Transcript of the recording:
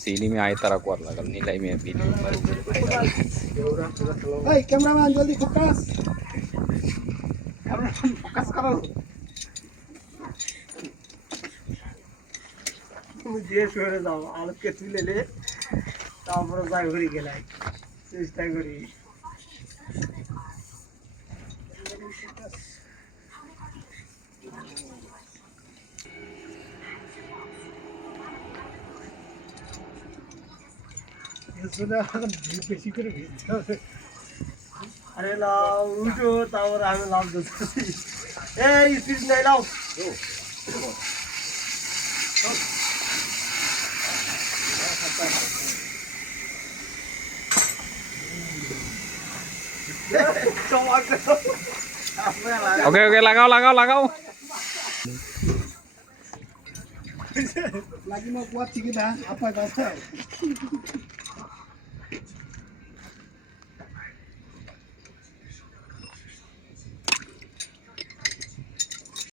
सीढ़ी में आए तरह को लगल नीलाई में वीडियो कैमरामैन जल्दी फोकस फोकस करो যে সরে যাও আলোকে তুলে নে তারপরে যাই ঘুরে গেলাই চেষ্টা করি বেশি করে আরে লাও উঠো তারপরে আমি লাভ দিচ্ছি এই স্পিড নাই লাও ओके ओके लगाओ लगाओ लगाओ lagi mau kuat sedikit dah apa kata